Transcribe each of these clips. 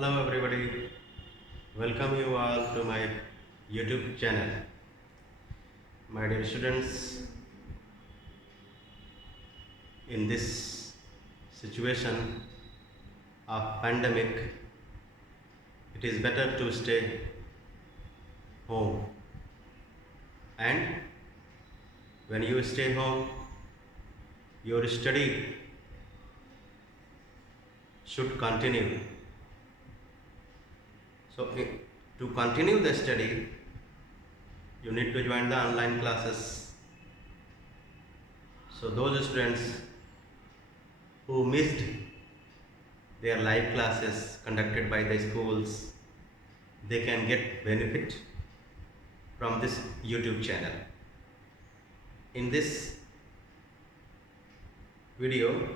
Hello everybody, welcome you all to my YouTube channel. My dear students, in this situation of pandemic, it is better to stay home. And when you stay home, your study should continue. So to continue the study, you need to join the online classes. So those students who missed their live classes conducted by the schools, they can get benefit from this YouTube channel. In this video,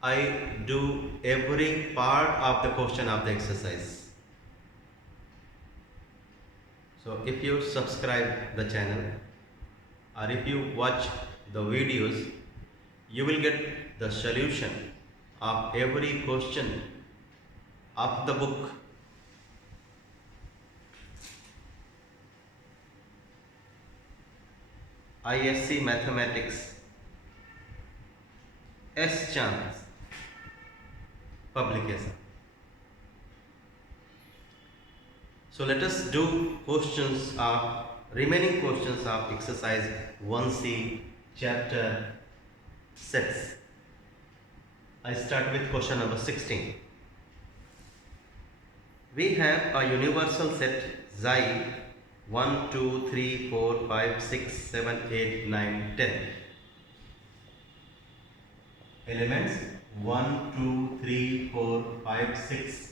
I do every part of the question of the exercise. So if you subscribe the channel or if you watch the videos, you will get the solution of every question of the book. ISC Mathematics S Chance publication. So let us do remaining questions of exercise 1C chapter sets. I start with question number 16. We have a universal set xi 1, 2, 3, 4, 5, 6, 7, 8, 9, 10. Elements 1, 2, 3, 4, 5, 6,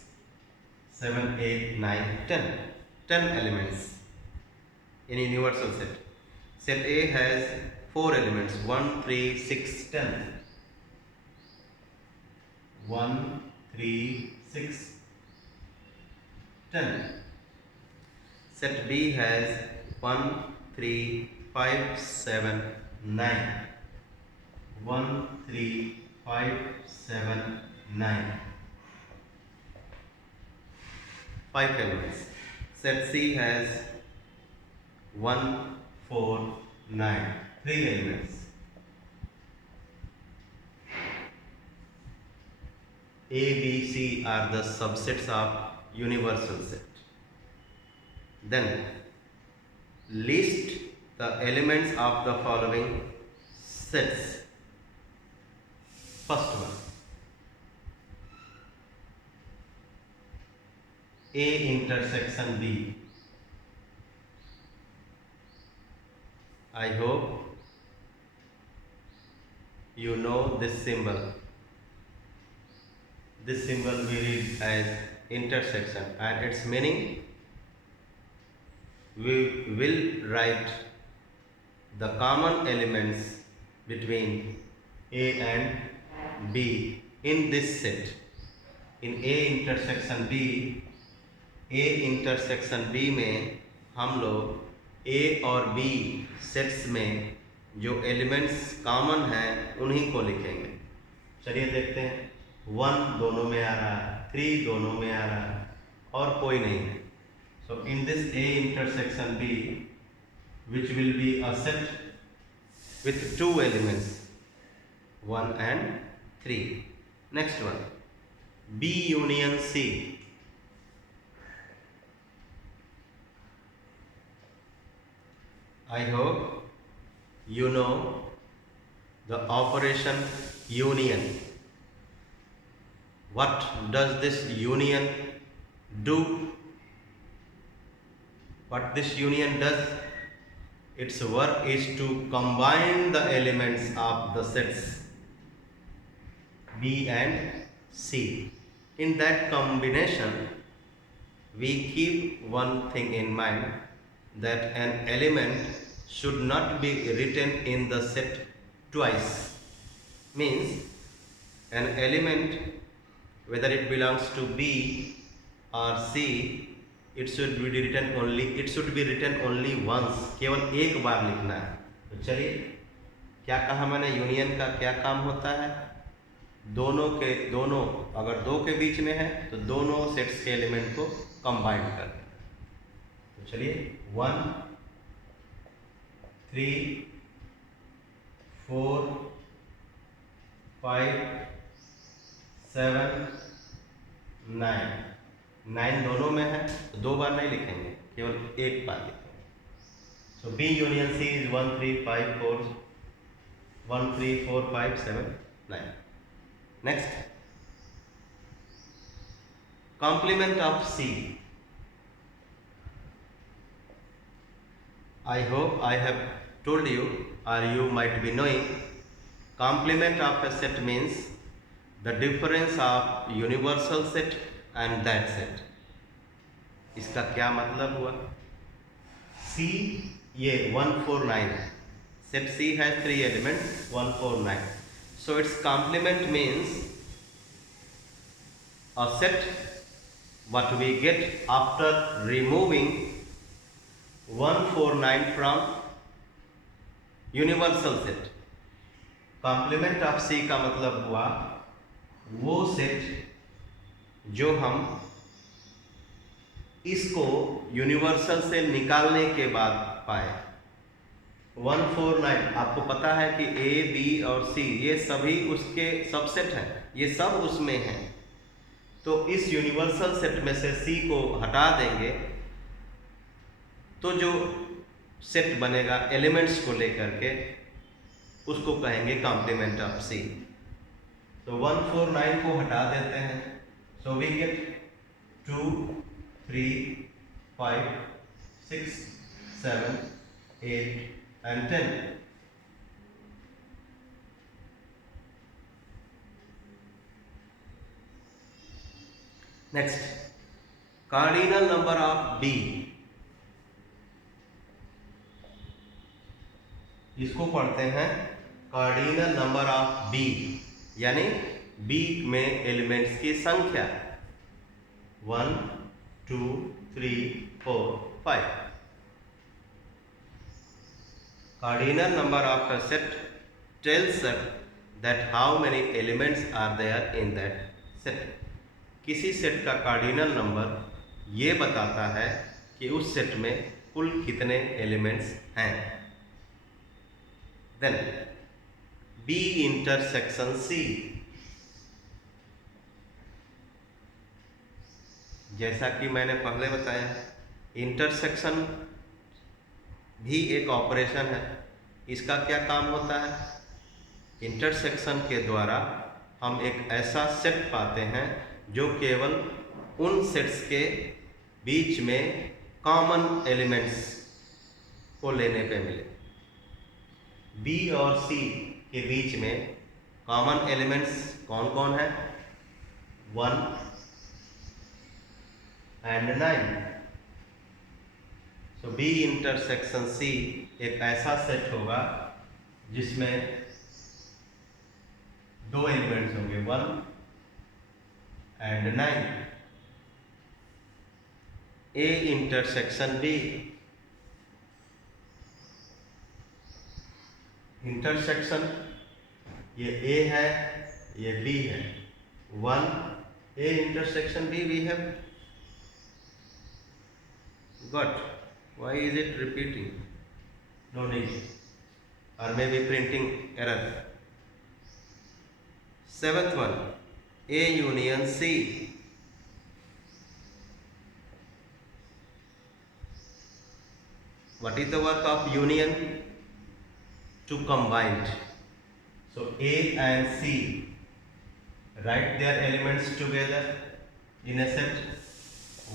7, 8, 9, 10. 10 elements in a universal set. Set A has 4 elements 1, 3, 6, 10. 1, 3, 6, 10. Set B has 1, 3, 5, 7, 9. 1, 3, 5, 7, 9. 5 elements. Set C has 1, 4, 9. 3 elements. A, B, C are the subsets of universal set. Then list the elements of the following sets. First one, A intersection B. I hope you know this symbol. This symbol we read as intersection, and its meaning, we will write the common elements between A and B in this set. In A intersection B में हम लोग A और B sets में जो elements common हैं उन्हीं को लिखेंगे. चलिए देखते हैं. 1 दोनों में आ रहा है, 3 दोनों में आ रहा है और कोई नहीं है. So in this A intersection B, which will be a set with 2 elements 1 and 3. Next one, B union C. I hope you know the operation union. What does this union do? What this union does? Its work is to combine the elements of the sets B and C. In that combination, we keep one thing in mind, that an element should not be written in the set twice. Means an element, whether it belongs to B or C, it should be written only once. केवल एक बार लिखना है. तो चलिए, क्या कहा मैंने, union का क्या काम होता है? दोनों अगर दो के बीच में है तो दोनों सेट्स के एलिमेंट को कंबाइन कर दें। तो चलिए 1 3 4 5 7 9 दोनों में है तो दो बार नहीं लिखेंगे, केवल एक बार लिखेंगे। सो B union C is 1 3 5 4 1 3 4 5 7 9। Next, complement of C. I hope I have told you, or you might be knowing, complement of a set means the difference of universal set and that set. इसका क्या मतलब हुआ? C ये 1 4 9 set C has 3 elements 1 4 9. So its complement means a set what we get after removing 1 4 9 from universal set. Complement of C का मतलब हुआ वो set जो हम इसको यूनिवर्सल से निकालने के बाद पाए। 1 4 9 आपको पता है कि A B और C ये सभी उसके सबसेट हैं, ये सब उसमें हैं। तो इस यूनिवर्सल सेट में से C को हटा देंगे तो जो सेट बनेगा एलिमेंट्स को लेकर के उसको कहेंगे कॉम्प्लीमेंट ऑफ C। तो 1 4 9 को हटा देते हैं, so we get 2 3 5 6 7 8 and 10। Next, cardinal number of B, इसको पढ़ते हैं कार्डिनल नंबर ऑफ B, यानी B में एलिमेंट्स की संख्या 1 2 3 4 5। Cardinal number of a set tells us that how many elements are there in that set। किसी set का cardinal number ये बताता है कि उस सेट में कुल कितने एलिमेंट्स हैं। देन B इंटरसेक्शन C, जैसा कि मैंने पहले बताया इंटरसेक्शन भी एक ऑपरेशन है। इसका क्या काम होता है? इंटरसेक्शन के द्वारा हम एक ऐसा सेट पाते हैं जो केवल उन सेट्स के बीच में कॉमन एलिमेंट्स को लेने पे मिले। B और C के बीच में कॉमन एलिमेंट्स कौन कौन है? 1 and 9। So B intersection C एक ऐसा सेट होगा जिसमें दो एलिमेंट्स होंगे 1 and 9। A intersection B, intersection ये A है ये B है। 1 A intersection B we have got। Why is it repeating? No need, or maybe printing error। 7th one A union C, what is the work of union? To combine। So A and C write their elements together in a set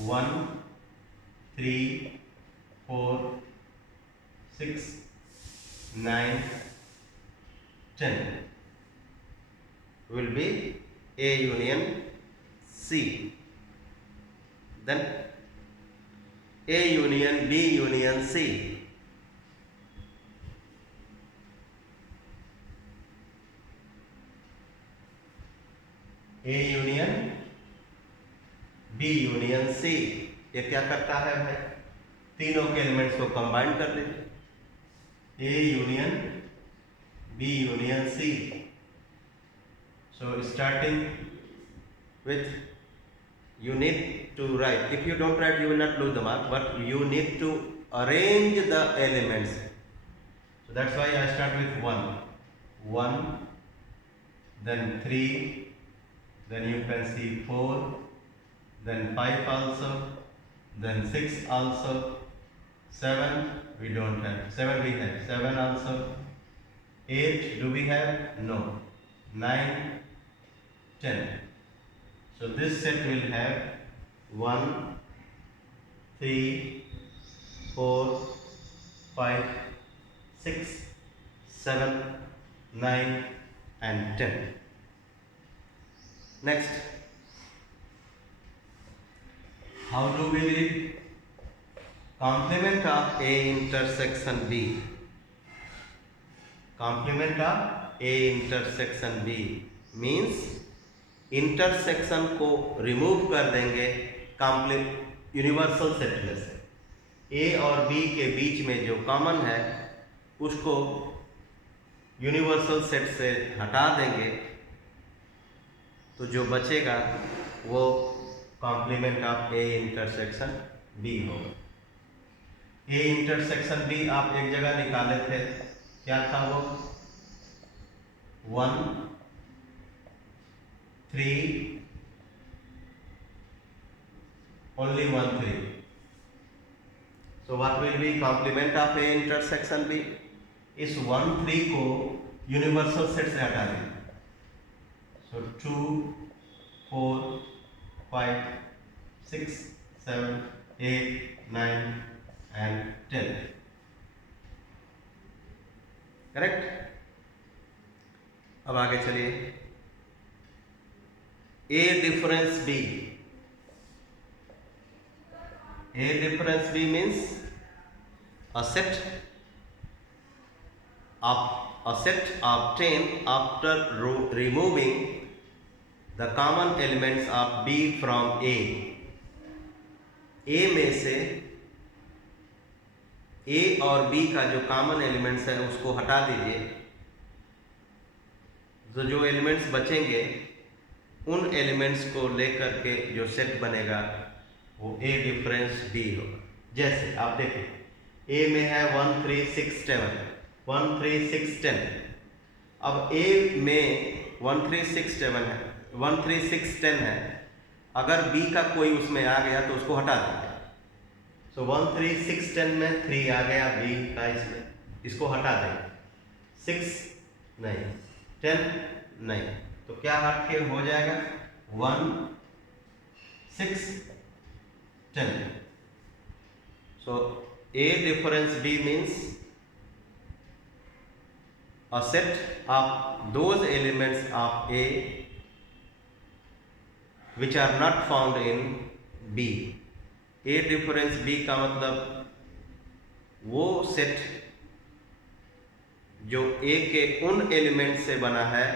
1 3 4 6 9 10 will be A union C। Then A union B union C, A union B union C ये क्या करता है भाई? तीनों के elements को combine कर देते। A union B union C। So starting with, you need to write. If you don't write, you will not lose the mark, but you need to arrange the elements. So that's why I start with 1. 1, then 3, then you can see 4, then 5 also, then 6 also, 7 we don't have, 7 we have, 7 also, 8 do we have? No, 9, 10. So this set will have 1, 3, 4, 5, 6, 7, 9 and 10. Next, how do we read? Complement of A intersection B. Complement of A intersection B means intersection को remove कर देंगे universal set में से। ए और B के बीच में जो common है उसको यूनिवर्सल सेट से हटा देंगे, तो जो बचेगा वो complement of A intersection B होगा। ए इंटरसेक्शन बी आप एक जगह निकाले थे, क्या था वो? 1, 3, only 1, 3. So what will be complement of A intersection B? इस 1, 3 को यूनिवर्सल सेट से हटा दें। So 2, 4, 5, 6, 7, 8, 9 and 10. करेक्ट? अब आगे चलिए। A difference B. A difference B means a set obtained after removing the common elements of B from A. A में से A और B का जो कॉमन एलिमेंट्स है उसको हटा दीजिए, तो जो एलिमेंट्स बचेंगे उन एलिमेंट्स को लेकर के जो सेट बनेगा वो A डिफरेंस B होगा। जैसे आप देखें A में है 1, 3, 6, 7, 1, 3, 6, 10। अब A में 1, 3, 6, 7 है, 1, 3, 6, 10 है। अगर B का कोई उसमें आ गया तो उसको हटा देंगे। सो 1, 3, 6, 10 में 3 आ गया B का, इसमें इसको हटा देंगे। 6 नहीं, 10 नहीं, तो क्या हट के हो जाएगा? 1, 6, 10. So A difference B means a set of those elements of A which are not found in B. A difference B का मतलब वो सेट जो A के उन एलिमेंट से बना है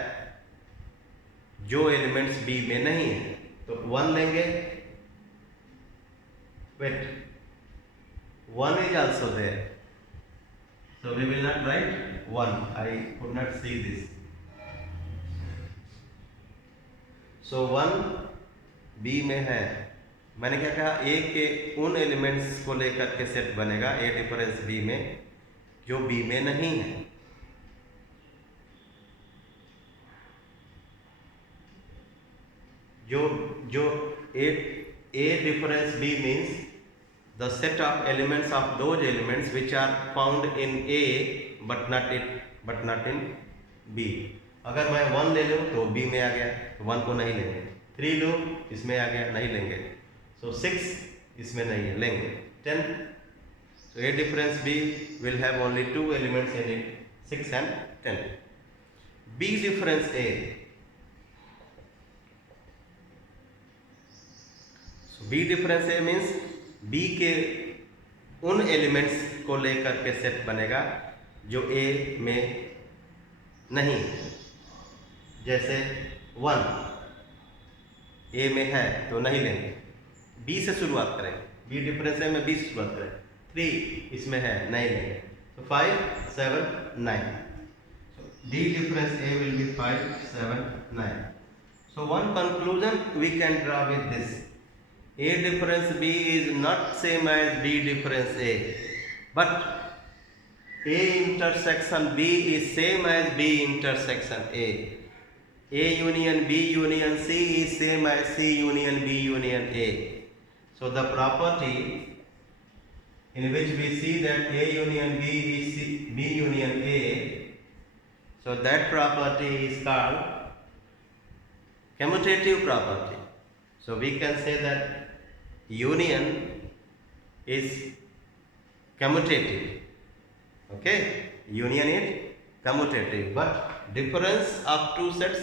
जो एलिमेंट्स B में नहीं है। तो 1 लेंगे, wait, 1 is also there, so we will not write 1. I could not see this. So 1 B में है। मैंने क्या कहा? A के उन एलिमेंट्स को लेकर के सेट बनेगा A डिफरेंस B में जो B में नहीं है। जो A difference B means the set of elements of those elements which are found in A but not in B. अगर मैं 1 ले लूँ तो B में आ गया, 1 को नहीं लेंगे। 3 लूँ, इसमें आ गया, नहीं लेंगे। So 6 इसमें नहीं है, लेंगे। 10, so A difference B will have only 2 elements in it, 6 and 10. B difference A. B difference A means B के उन एलिमेंट्स को लेकर के सेट बनेगा जो A में नहीं है। जैसे 1 A में है तो नहीं लेंगे, B से शुरुआत करें। B डिफरेंस A में B से शुरुआत करें। 3 इसमें है, नहीं लेंगे। तो 5, 7, 9। D difference A will be 5, 7, 9. So one conclusion we can draw with this. A difference B is not same as B difference A, but A intersection B is same as B intersection A. A union B union C is same as C union B union A. So the property in which we see that A union B is B union A, so that property is called commutative property. So we can say that union is commutative. Okay, union is commutative, but difference of two sets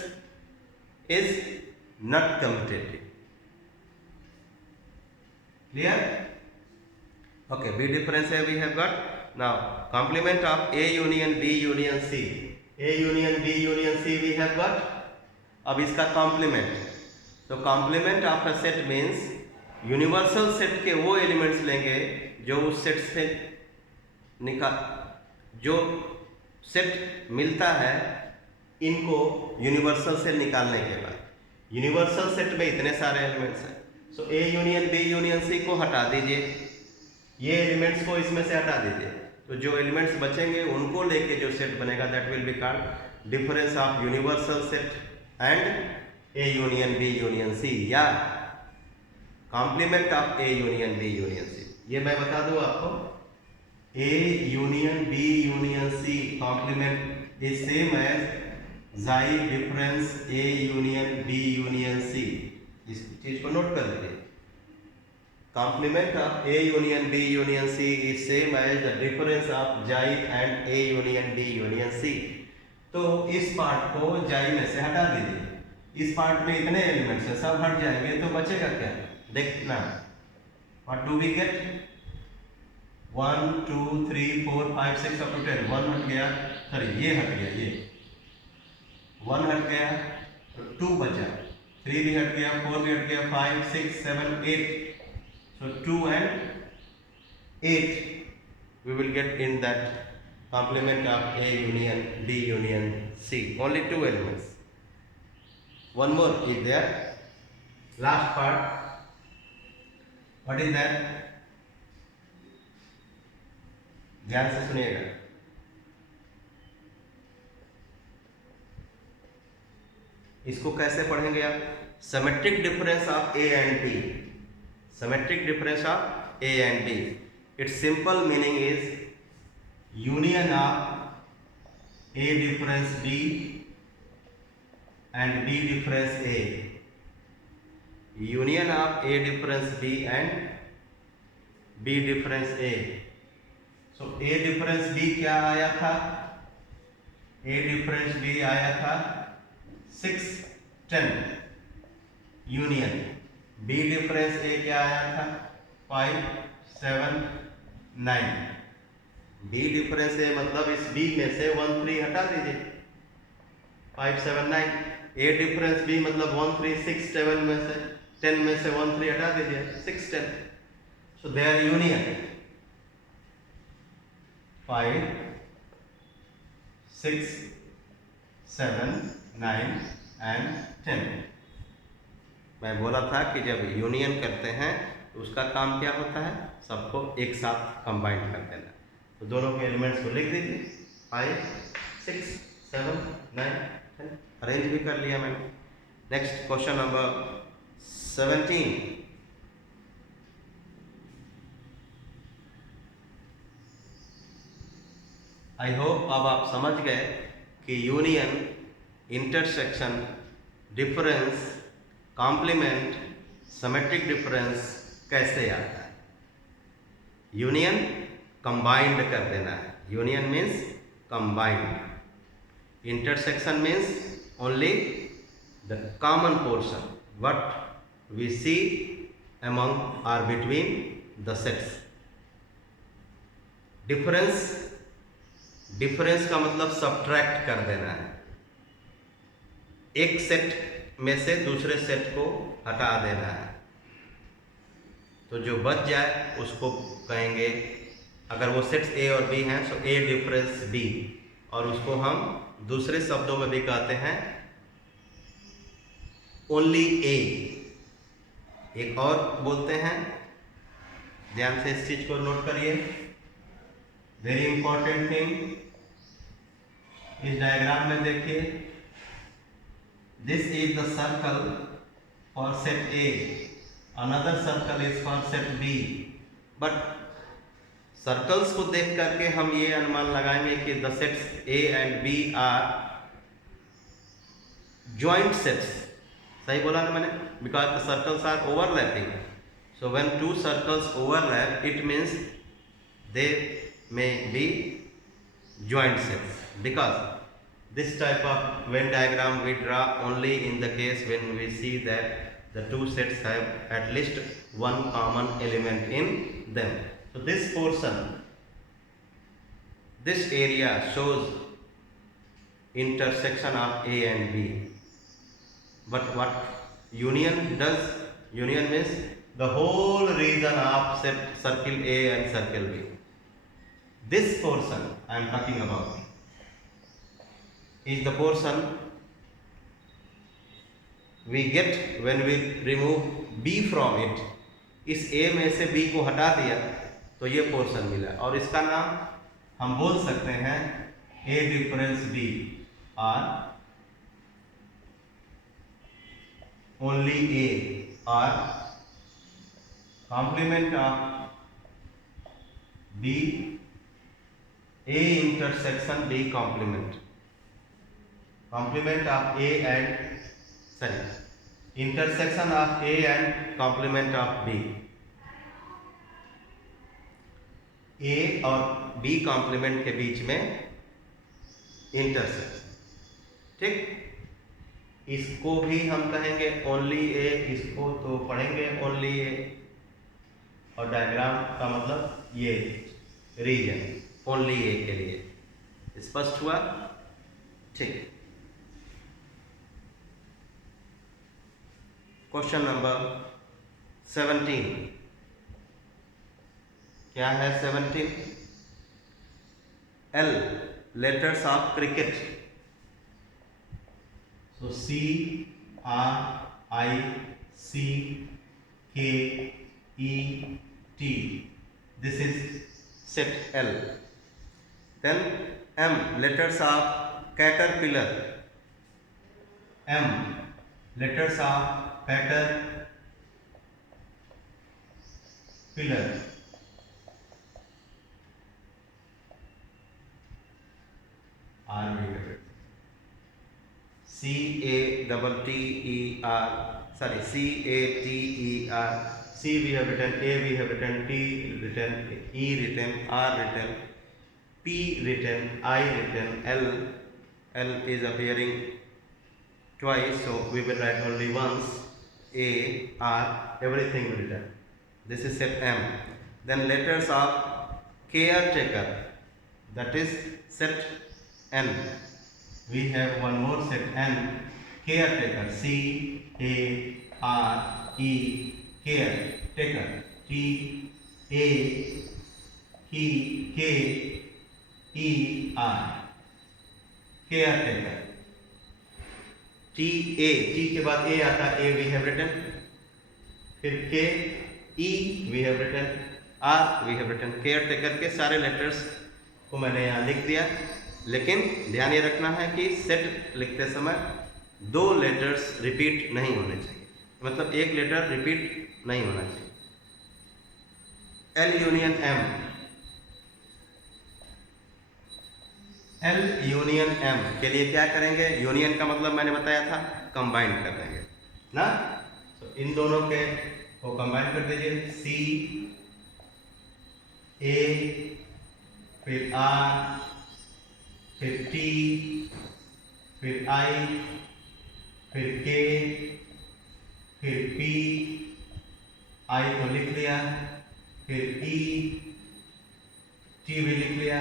is not commutative. Clear? Okay, B difference A we have got. Now complement of A union B union C. A union B union C we have got. अब इसका complement. तो complement of a set means universal set के वो elements लेंगे जो उस set से जो सेट मिलता है इनको यूनिवर्सल से निकालने के बाद. यूनिवर्सल सेट में इतने सारे एलिमेंट्स हैं. So A union B union C को हटा दीजिए, ये एलिमेंट्स को इसमें से हटा दीजिए, तो जो एलिमेंट्स बचेंगे उनको लेके जो सेट बनेगा that will be called difference of universal set and A union B union C, या complement of A union B union C. ये मैं बता दूं आपको, A union B union C complement is same as xi difference A union B union C. इस चीज को note कर लीजिए. Complement of A union B union C is same as the difference of xi and A union B union C. तो इस part को जाई में से हटा दीजिए. इस पार्ट में इतने एलिमेंट्स हैं, सब हट जाएंगे तो बचेगा क्या? देखना, what do we get? 1 2 3 4 5 6 up to 10. 1 हट गया, सॉरी ये हट गया, ये 1 हट गया, 2 बचा, 3 भी हट गया, 4 भी हट गया, 5 6 7 8. So 2 and 8 we will get in that complement of A union B union C. Only 2 elements. One more is there. Last part. What is that? ध्यान से सुनिएगा. इसको कैसे पढ़ेंगे आप? Symmetric difference of A and B. Symmetric difference of A and B. Its simple meaning is union of A difference B and B difference A. Union of A difference B and B difference A. So A difference B क्या आया था? A difference B आया था 6 10. Union B difference A क्या आया था? 5 7 9. B difference A मतलब इस B में से 1 3 हटा दीजिए, 5 7 9. A डिफरेंस B मतलब 1 3 6 7 में से 10 में से 1 3 हटा दीजिए, 6 10. सो दे आर यूनियन 5 6 7 9 एंड 10. मैं बोला था कि जब यूनियन करते हैं तो उसका काम क्या होता है? सबको एक साथ कंबाइन कर देना. तो दोनों के एलिमेंट्स को लिख दीजिए, 5 6 7 9 10. अरेंज भी कर लिया मैंने. Next question number 17. I hope अब आप समझ गए कि union, intersection, difference, complement, symmetric difference कैसे आता है. यूनियन कंबाइंड कर देना है. Union means combined. Intersection means only the common portion what we see among और between the sets. Difference, difference का मतलब सब्ट्रैक्ट कर देना है. एक सेट में से दूसरे सेट को हटा देना है, तो जो बच जाए उसको कहेंगे, अगर वो सेट्स A और B हैं तो A डिफरेंस B. और उसको हम दूसरे शब्दों में भी कहते हैं ओनली ए। एक और बोलते हैं, ध्यान से इस चीज को नोट करिए, वेरी इंपॉर्टेंट थिंग। इस डायग्राम में देखिए, this is the circle for set A, another circle is for set B. But circles को देख करके हम ये अनुमान लगाएंगे कि the sets A and B are joint sets. सही बोला ना मैंने? Because the circles are overlapping, so when two circles overlap it means they may be joint sets, because this type of Venn diagram we draw only in the case when we see that the two sets have at least one common element in them. So this portion, this area shows intersection of A and B. But what union does? Union means the whole region of set circle A and circle B. This portion I am talking about is the portion we get when we remove B from it. इस A में से B को हटा दिया तो ये portion मिला, और इसका नाम हम बोल सकते हैं A डिफरेंस B और only A or complement of B, A intersection B complement, complement of A and intersection of A and complement of B, A और B complement के बीच में इंटरसेक्शन। ठीक, इसको भी हम कहेंगे ओनली ए, इसको तो पढ़ेंगे ओनली ए, और डायग्राम का मतलब ये रीजन ओनली ए के लिए। स्पष्ट हुआ? ठीक। क्वेश्चन नंबर 17 क्या है? 17 L letters of cricket. So C R I C K E T, this is set L. Then M letters of caterpillar, M letters of caterpillar, R C A T E R, sorry, C A T E R, C we have written, A we have written, T written, E written, R written, P written, I written, L is appearing twice, so we will write only once, A, R, everything written. This is set M. Then letters of caretaker, that is set N. We have one more set N, caretaker, C A R E, caretaker, T A K E R, caretaker, T A, T के बाद A आता है, A we have written, फिर K E we have written, R we have written। caretaker के सारे letters को मैंने यहाँ लिख दिया, लेकिन ध्यान ये रखना है कि सेट लिखते समय दो लेटर्स रिपीट नहीं होने चाहिए, मतलब एक लेटर रिपीट नहीं होना चाहिए। L union M, L union M के लिए क्या करेंगे? यूनियन का मतलब मैंने बताया था कंबाइन कर देंगे ना, तो इन दोनों के को कंबाइन कर दीजिए, C A फिर R फिर T फिर I फिर K फिर P, I को लिख लिया, फिर E, T भी लिख लिया,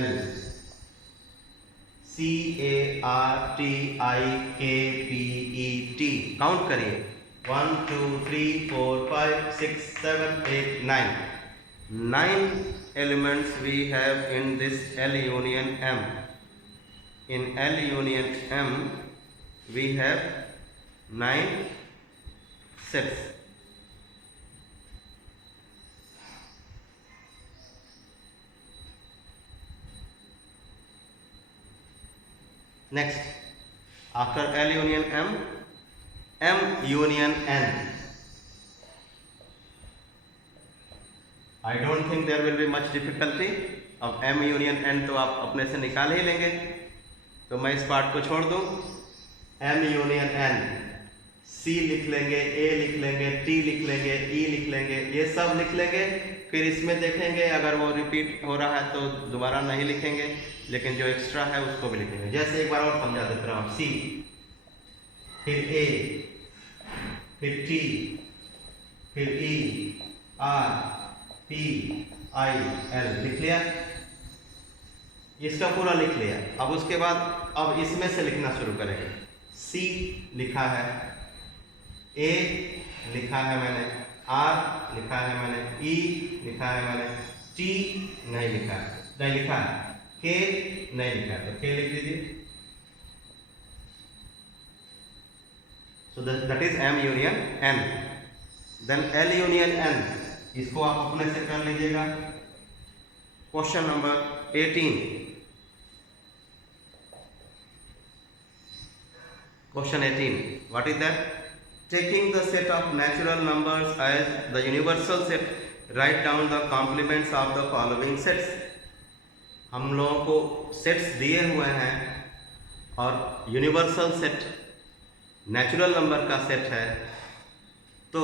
L, C A R T I K P E T। Count करिए, 1 2 3 4 5 6 7 8 9, 9 elements we have in this L union M? In L union M we have 9 sets. Next, after L union M, M union N. I don't think there will be much difficulty. अब M union N तो आप अपने से निकाल ही लेंगे, तो मैं इस पार्ट को छोड़ दूं। M union N, C लिख लेंगे, A लिख लेंगे, T लिख लेंगे, E लिख लेंगे, ये सब लिख लेंगे। फिर इसमें देखेंगे अगर वो रिपीट हो रहा है तो दोबारा नहीं लिखेंगे, लेकिन जो एक्स्ट्रा है उसको भी लिखेंगे। जैसे एक बार और समझा देता हूँ। C, फिर A, फिर T, फिर E, R, P, I, L लिख लिया, इसका पूरा लिख लिया। अब उसके बाद अब इसमें से लिखना शुरू करेंगे। C लिखा है, A लिखा है मैंने, R लिखा है मैंने, E लिखा है मैंने, T नहीं लिखा है, K नहीं लिखा है, तो K लिख दीजिए। So that is M union N. Then L union N, इसको आप अपने से कर लीजिएगा। Question number 18। Question 18. What is that? Taking the set of natural numbers as the universal set, write down the complements of the following sets. हम लोगों को sets दिए हुए हैं और यूनिवर्सल सेट नेचुरल नंबर का सेट है, तो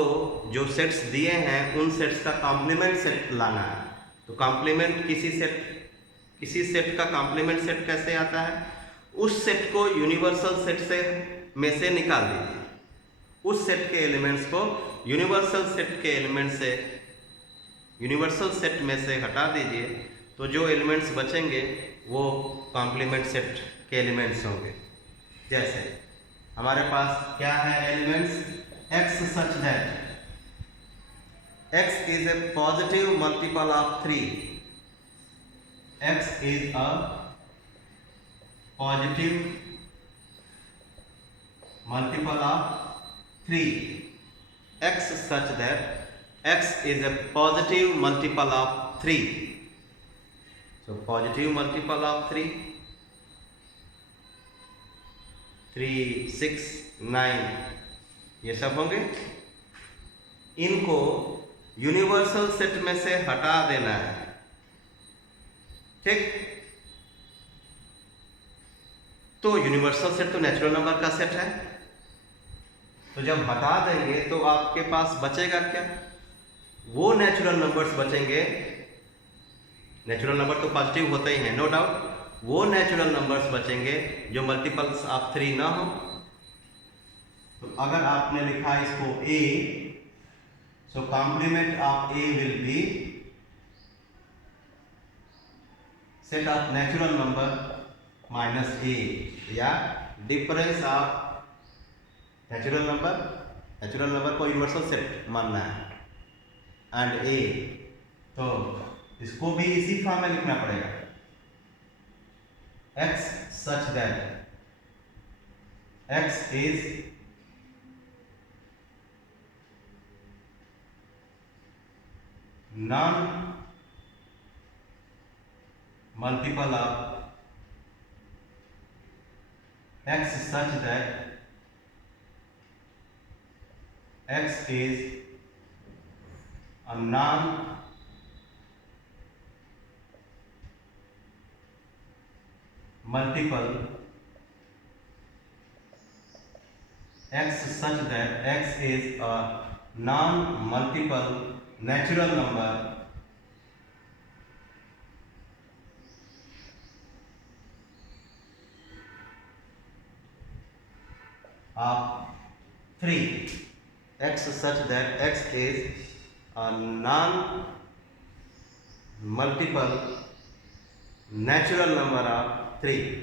जो सेट्स दिए हैं उन सेट्स का कॉम्प्लीमेंट सेट लाना है। तो कॉम्प्लीमेंट किसी सेट का कॉम्प्लीमेंट सेट कैसे आता है? उस सेट को यूनिवर्सल सेट से में से निकाल दीजिए, उस सेट के एलिमेंट्स को यूनिवर्सल सेट में से हटा दीजिए, तो जो एलिमेंट्स बचेंगे वो कॉम्प्लीमेंट सेट के एलिमेंट्स होंगे। जैसे हमारे पास क्या है elements? x such that x is a positive multiple of 3. x is a positive multiple of 3. x such that x is a positive multiple of 3. So positive multiple of 3, 3, 6, 9 ये सब होंगे। इनको यूनिवर्सल सेट में से हटा देना है, ठीक? तो यूनिवर्सल सेट तो नेचुरल नंबर का सेट है, तो जब हटा देंगे तो आपके पास बचेगा क्या? वो नेचुरल नंबर्स बचेंगे। नेचुरल नंबर तो पॉजिटिव होते ही हैं, नो डाउट। वो नेचुरल नंबर्स बचेंगे जो मल्टीपल्स ऑफ 3 ना हो। तो अगर आपने लिखा इसको A, so complement of A will be set of natural number minus A, या डिफरेंस ऑफ नेचुरल नंबर को यूनिवर्सल सेट मानना है एंड A, तो इसको भी इसी फॉर्म में लिखना पड़ेगा। x such that x is non multiple of x such that x is a non multiple x such that x is a non-multiple natural number of 3. X such that x is a non-multiple natural number of 3.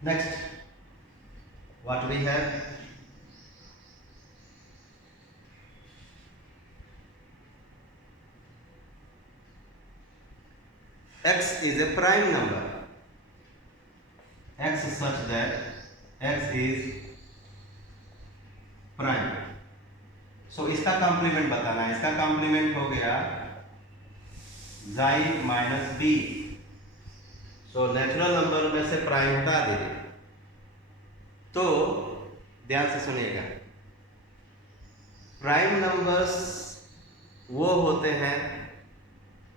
Next, what we have? x is a prime number, x such that x is prime. सो इसका complement बताना है. इसका complement हो गया xi minus b. So natural number में से prime हटा दीजिए. तो ध्यान से सुनिएगा, प्राइम नंबर्स वो होते हैं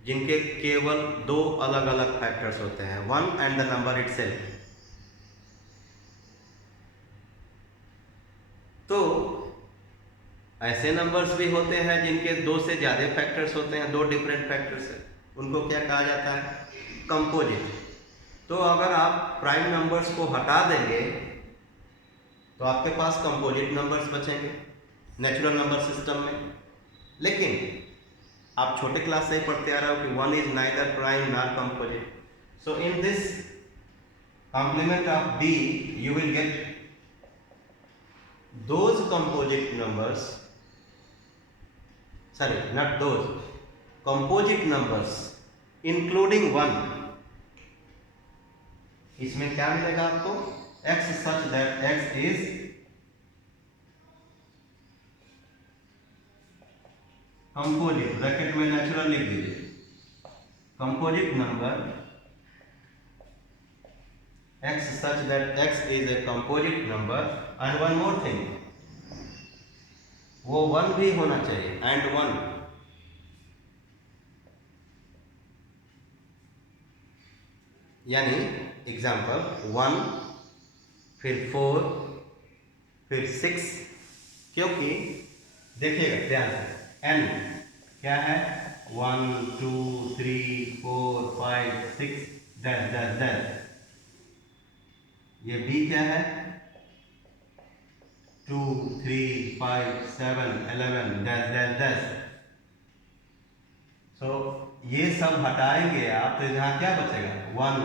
जिनके केवल दो अलग अलग फैक्टर्स होते हैं, one and the number itself. तो ऐसे नंबर्स भी होते हैं जिनके दो से ज़्यादा फैक्टर्स होते हैं, दो डिफरेंट फैक्टर्स हैं, उनको क्या कहा जाता है? कंपोजिट. तो अगर आप प्राइम नंबर्स को हटा देंगे तो आपके पास कंपोजिट नंबर्स बचेंगे नेचुरल नंबर सिस्टम में. लेकिन आप छोटे क्लास से ही पढ़ते आ रहे हो कि one is neither prime nor composite. So in this complement of b you will get those composite numbers, sorry not those, composite numbers including 1. इसमें क्या मिलेगा आपको? x such that x is composite, bracket में natural लिख दीजिए, composite number x such that x is a composite number. and one more thing, वो 1 भी होना चाहिए, and 1. यानी एग्जाम्पल 1 फिर 4 फिर 6, क्योंकि देखिएगा ध्यान से n क्या है 1 2 3 4 5 6 10. ये b क्या है 2 3 5 7 11 10. सो ये सब हटाएंगे आप तो यहाँ क्या बचेगा 1,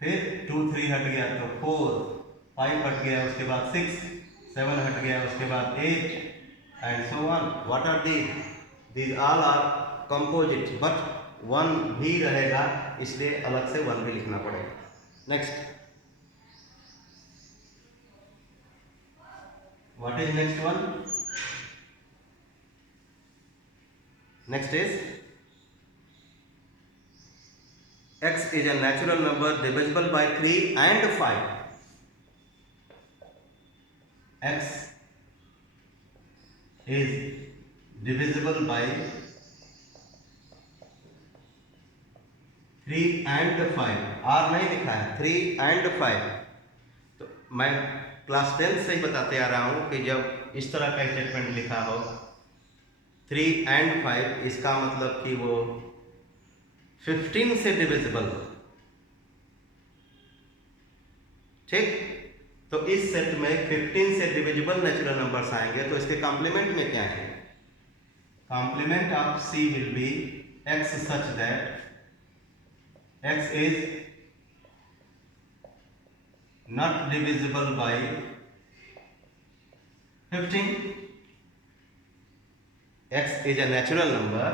फिर 2 3 हट गया तो 4, 5 हट गया उसके बाद 6, 7 हट गया उसके बाद 8 and so on. What are these all are composite, but 1 भी रहेगा इसलिए अलग से 1 भी लिखना पड़ेगा. Next, what is next one? Next is x is a natural number divisible by 3 and 5. X is divisible by 3 and 5. R नहीं लिखा है, 3 and 5. तो मैं क्लास 10 से ही बताते आ रहा हूँ कि जब इस तरह का स्टेटमेंट लिखा हो 3 and 5, इसका मतलब कि वो 15 से डिविजिबल हो. ठीक, तो इस सेट में 15 से डिविजिबल नेचुरल नंबर्स आएंगे. तो इसके कॉम्प्लीमेंट में क्या है? Complement of C will be x such that x is not divisible by 15. x is a natural number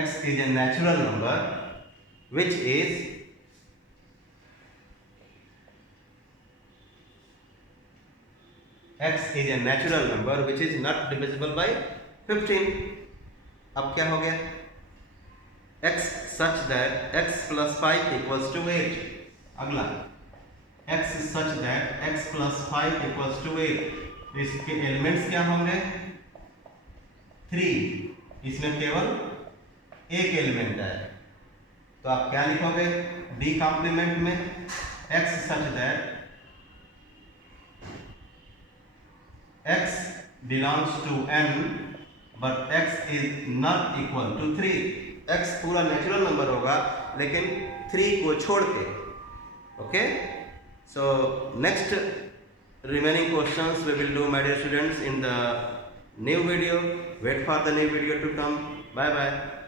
x is a natural number which is x is a natural number which is not divisible by 15. अब क्या हो गया? x such that x plus 5 equals to 8. अगला x such that x plus 5 equals to 8. इसके elements क्या होंगे? 3. इसमें केवल एक एलिमेंट है, तो आप क्या लिखोगे d कॉम्प्लीमेंट में? x such that x belongs to n but x is not equal to 3. x पूरा नेचुरल नंबर होगा लेकिन 3 को छोड़ के. Okay, so next remaining questions we will do, my dear students, in the new video. Wait for the new video to come. Bye bye.